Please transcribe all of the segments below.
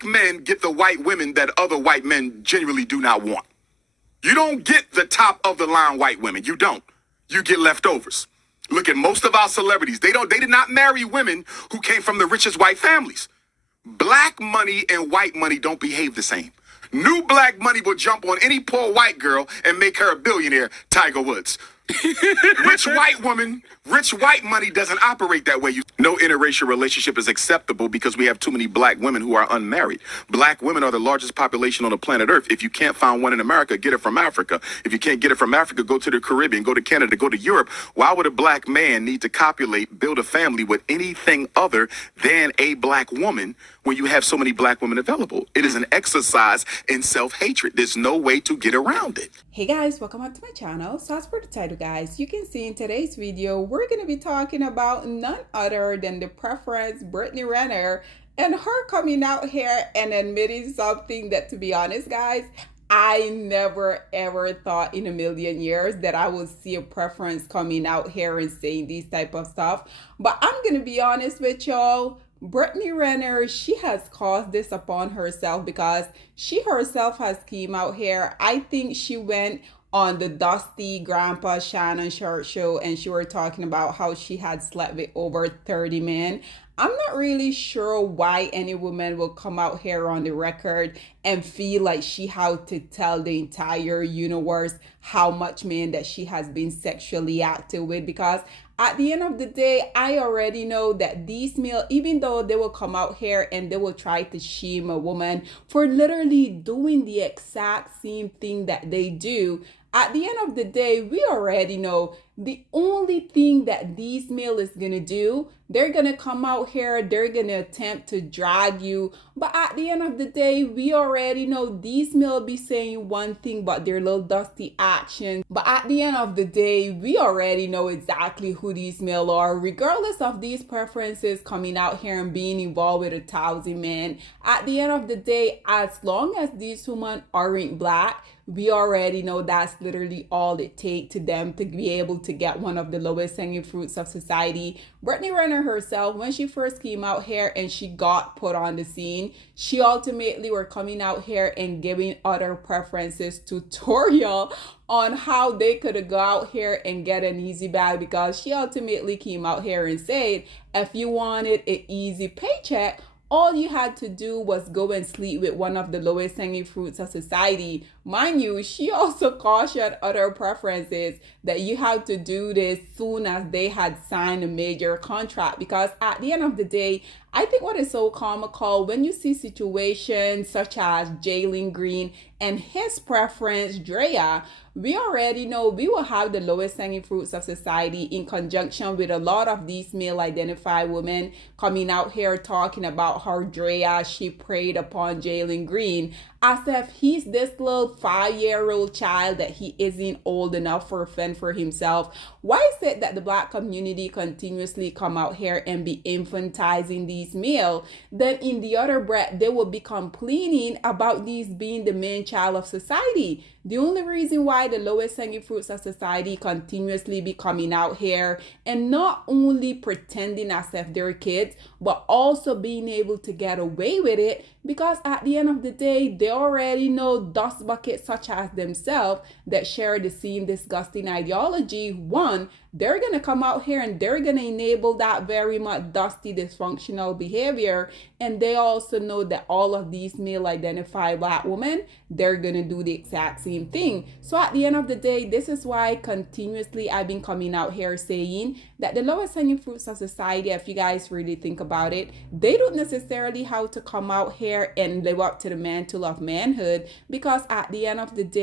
Black men get the white women that other white men genuinely do not want. You don't get the top of the line white women. You don't. You get leftovers. Look at most of our celebrities. They did not marry women who came from the richest white families. Black money and white money don't behave the same. New black money will jump on any poor white girl and make her a billionaire, Tiger Woods. Rich white woman, rich white money doesn't operate that way. No interracial relationship is acceptable because we have too many black women who are unmarried. Black women are the largest population on the planet Earth. If you can't find one in America, get it from Africa. If you can't get it from Africa, go to the Caribbean, go to Canada, go to Europe. Why would a black man need to copulate, build a family with anything other than a black woman when you have so many black women available? It is an exercise in self-hatred. There's no way to get around it. Hey guys, welcome back to my channel. So as per the title, guys, you can see in today's video, we're going to be talking about none other than the preference Britney Renner and her coming out here and admitting something that, to be honest, guys, I never ever thought in a million years that I would see a preference coming out here and saying these type of stuff. But I'm going to be honest with y'all. Britney Renner, she has caused this upon herself because she herself has came out here. I think she went on the Dusty Grandpa Shannon Sharp show and she were talking about how she had slept with over 30 men. I'm not really sure why any woman will come out here on the record and feel like she had to tell the entire universe how much men that she has been sexually active with, because at the end of the day, I already know that these male, even though they will come out here and they will try to shame a woman for literally doing the exact same thing that they do, at the end of the day, we already know the only thing that these male is going to do, they're going to come out here, they're going to attempt to drag you. But at the end of the day, we already know these male be saying one thing, but their little dusty actions. But at the end of the day, we already know exactly who these male are, regardless of these preferences coming out here and being involved with 1,000 men. At the end of the day, as long as these women aren't black, we already know that's literally all it takes to them to be able to get one of the lowest hanging fruits of society. Britney Renner herself, when she first came out here and she got put on the scene, she ultimately were coming out here and giving other preferences tutorial on how they could go out here and get an easy bag, because she ultimately came out here and said, if you wanted an easy paycheck, all you had to do was go and sleep with one of the lowest hanging fruits of society. Mind you, she also cautioned other preferences that you had to do this soon as they had signed a major contract, because at the end of the day, I think what is so comical when you see situations such as Jalen Green and his preference, Drea, we already know we will have the lowest hanging fruits of society in conjunction with a lot of these male identified women coming out here talking about how Drea, she preyed upon Jalen Green as if he's this little 5-year-old child that he isn't old enough for fend for himself. Why is it that the black community continuously come out here and be infantizing these male? Then in the other breath, they will be complaining about these being the main child of society. The only reason why the lowest hanging fruits of society continuously be coming out here and not only pretending as if they're kids, but also being able to get away with it, because at the end of the day, they already know dust buckets such as themselves that share the same disgusting ideology. One, they're going to come out here and they're going to enable that very much dusty, dysfunctional behavior. And they also know that all of these male identified black women, they're going to do the exact same thing. So at the end of the day, this is why continuously I've been coming out here saying that the lowest hanging fruits of society, if you guys really think about it, they don't necessarily have to come out here and live up to the mantle of manhood, because at the end of the day,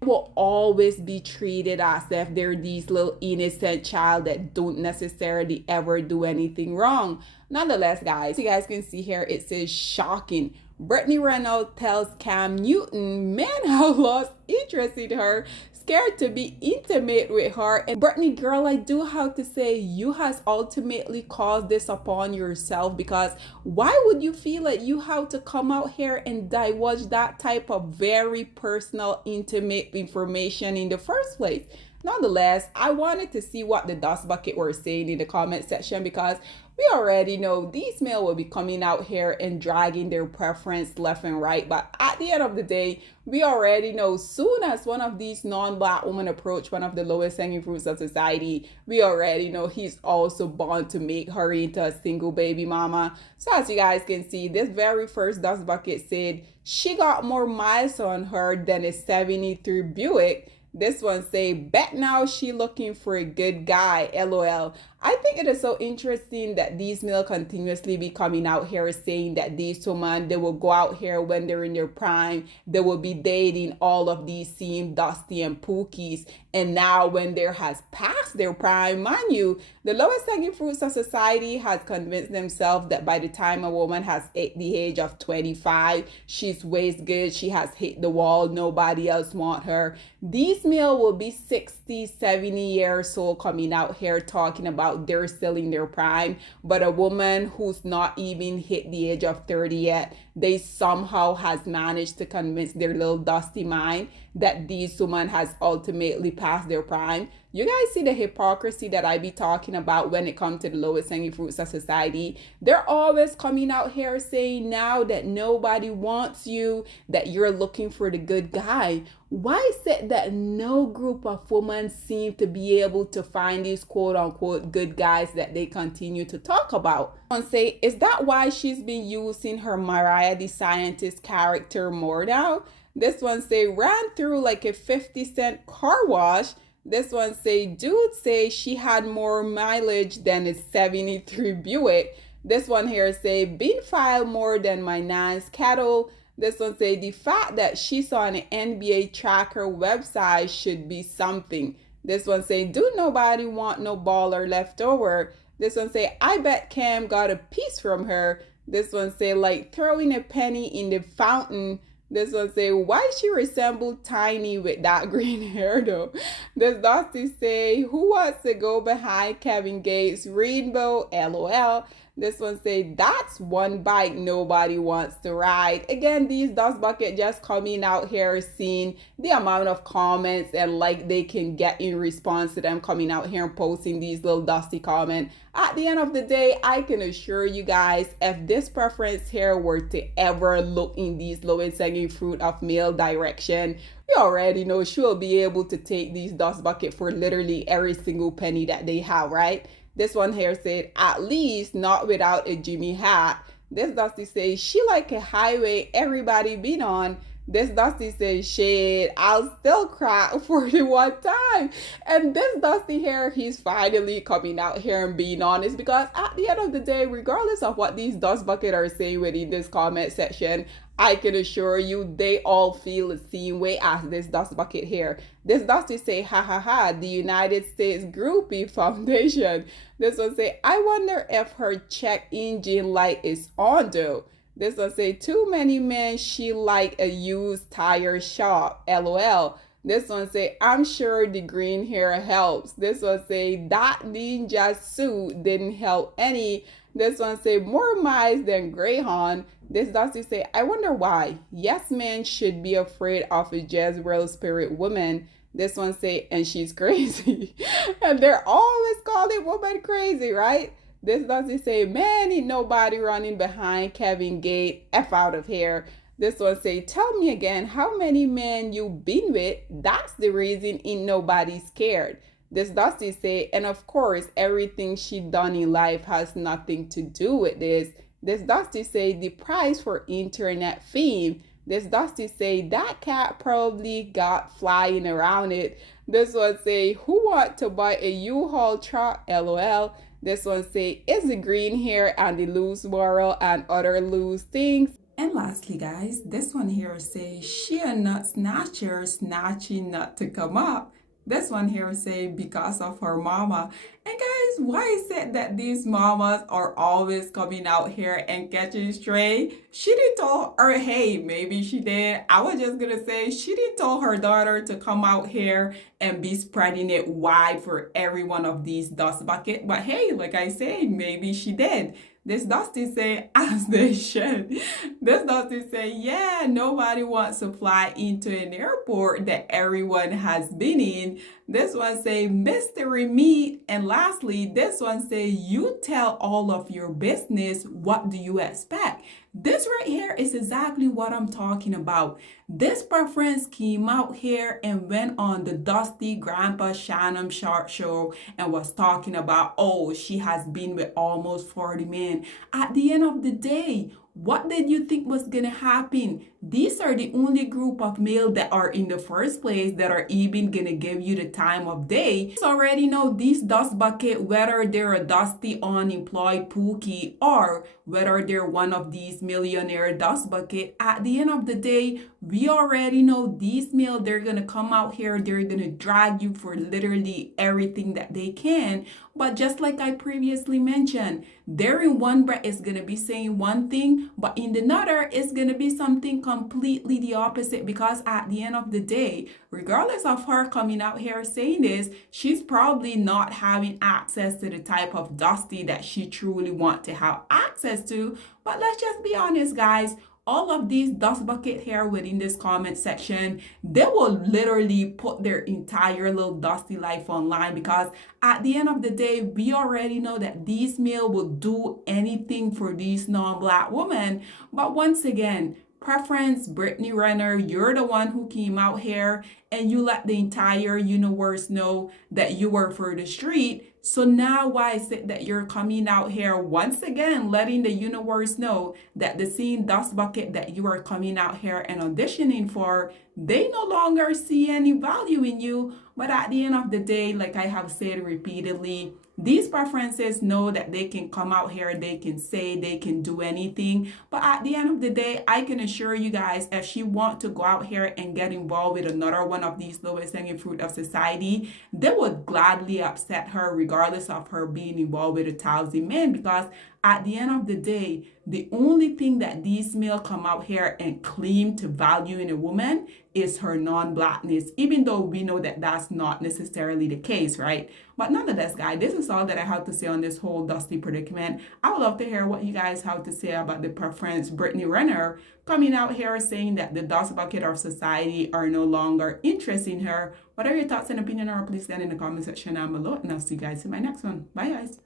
they will always be treated as if they're these little innocent child that don't necessarily ever do anything wrong. Nonetheless, guys, you guys can see here, it says shocking. Britney Renner tells Cam Newton men have lost interest in her, scared to be intimate with her. And Britney, girl, I do have to say, you has ultimately caused this upon yourself, because why would you feel like you have to come out here and divulge that type of very personal, intimate information in the first place? nonetheless, I wanted to see what the dust bucket were saying in the comment section, because we already know these male will be coming out here and dragging their preference left and right. But at the end of the day, we already know soon as one of these non-black women approach one of the lowest hanging fruits of society, we already know he's also bound to make her into a single baby mama. So as you guys can see, this very first dust bucket said she got more miles on her than a 73 Buick. This one say, bet now she looking for a good guy, LOL. I think it is so interesting that these male continuously be coming out here saying that these women, they will go out here when they're in their prime, they will be dating all of these same Dusty and Pookies. And now when they has passed their prime, mind you, the lowest hanging fruits of society has convinced themselves that by the time a woman has hit the age of 25, she's waist good, she has hit the wall, nobody else want her. These male will be 60, 70 years old coming out here talking about they're still in their prime, but a woman who's not even hit the age of 30 yet, they somehow has managed to convince their little dusty mind that these women has ultimately passed their prime. You guys see the hypocrisy that I be talking about when it comes to the lowest hanging fruits of society. They're always coming out here saying now that nobody wants you, that you're looking for the good guy. Why is it that no group of women seem to be able to find these quote unquote good guys that they continue to talk about? And say, is that why she's been using her Mariah the Scientist character more now? This one say, ran through like a 50-cent car wash. This one say, dude say she had more mileage than a 73 Buick. This one here say, been filed more than my nan's cattle. This one say, the fact that she saw an NBA tracker website should be something. This one say, do nobody want no baller left over. This one say, I bet Cam got a piece from her. This one say, like throwing a penny in the fountain. This one say, why she resemble Tiny with that green hair though? This Dusty say, who wants to go behind Kevin Gates' rainbow? LOL. This one say, that's one bike nobody wants to ride. Again, these dust bucket just coming out here seeing the amount of comments and like they can get in response to them coming out here and posting these little dusty comments. At the end of the day, I can assure you guys, if this preference here were to ever look in these lowest hanging fruit of male direction, you already know she'll be able to take these dust bucket for literally every single penny that they have, right? This one here said, at least not without a Jimmy hat. This Dusty says, she like a highway everybody been on. This Dusty says, shit, I'll still cry 41 times. And this Dusty here, he's finally coming out here and being honest, because at the end of the day, regardless of what these dust bucket are saying within this comment section, I can assure you they all feel the same way as this dust bucket here. This Dusty say, ha ha ha, the United States Groupie Foundation. This one say, I wonder if her check engine light is on though. This one say, too many men she like a used tire shop, LOL. This one say, I'm sure the green hair helps. This one say, that ninja suit didn't help any. This one say, more miles than Greyhound. This Dusty say, I wonder why. Yes, men should be afraid of a Jezreel spirit woman. This one say, and she's crazy. And they're always calling women crazy, right? This Dusty say, man, ain't nobody running behind Kevin Gate. F out of here. This one say, tell me again how many men you been with. That's the reason ain't nobody scared. This Dusty say, and of course, everything she done in life has nothing to do with this. This Dusty say, the price for internet fame. This Dusty say, that cat probably got flying around it. This one say, who want to buy a U-Haul truck? LOL. This one say, it's the green hair and the loose moral and other loose things. And lastly, guys, this one here say, she a nut snatcher, snatching nut to come up. This one here say, because of her mama. And guys, why is it that these mamas are always coming out here and catching stray? She didn't tell her, hey, maybe she did. I was just gonna say, she didn't tell her daughter to come out here and be spreading it wide for every one of these dust buckets. But hey, like I say, maybe she did. This dusty say, as they should. This dusty say, yeah, nobody wants to fly into an airport that everyone has been in. This one say, mystery meat. And lastly, this one say, you tell all of your business. What do you expect? This right here is exactly what I'm talking about. This preference came out here and went on the Dusty Grandpa Shannon Sharp show and was talking about, oh, she has been with almost 40 men. At the end of the day, what did you think was gonna happen? These are the only group of male that are in the first place that are even gonna give you the time of day. So already know these dust bucket, whether they're a dusty unemployed pookie or whether they're one of these millionaire dust bucket, at the end of the day, we already know these male, they're gonna come out here, they're gonna drag you for literally everything that they can. But just like I previously mentioned, there in one breath is gonna be saying one thing, but in the other it's gonna be something completely the opposite, because at the end of the day, regardless of her coming out here saying this, she's probably not having access to the type of dusty that she truly wants to have access to. But let's just be honest, guys, all of these dust bucket here within this comment section, they will literally put their entire little dusty life online, because at the end of the day, we already know that these male will do anything for these non-black women. But once again, preference, Britney Renner, you're the one who came out here and you let the entire universe know that you were for the street. So now why is it that you're coming out here once again letting the universe know that the same dust bucket that you are coming out here and auditioning for, they no longer see any value in you? But at the end of the day, like I have said repeatedly, these preferences know that they can come out here, they can say, they can do anything. But at the end of the day, I can assure you guys, if she wants to go out here and get involved with another one of these lowest hanging fruit of society, they would gladly upset her regardless of her being involved with 1,000 men. Because at the end of the day, the only thing that these male come out here and claim to value in a woman is her non-blackness, even though we know that that's not necessarily the case, right? But nonetheless, guys, this is all that I have to say on this whole dusty predicament. I would love to hear what you guys have to say about the preference Britney Renner coming out here saying that the dust bucket of society are no longer interested in her. What are your thoughts and opinion, or please send in the comment section down below, and I'll see you guys in my next one. Bye, guys.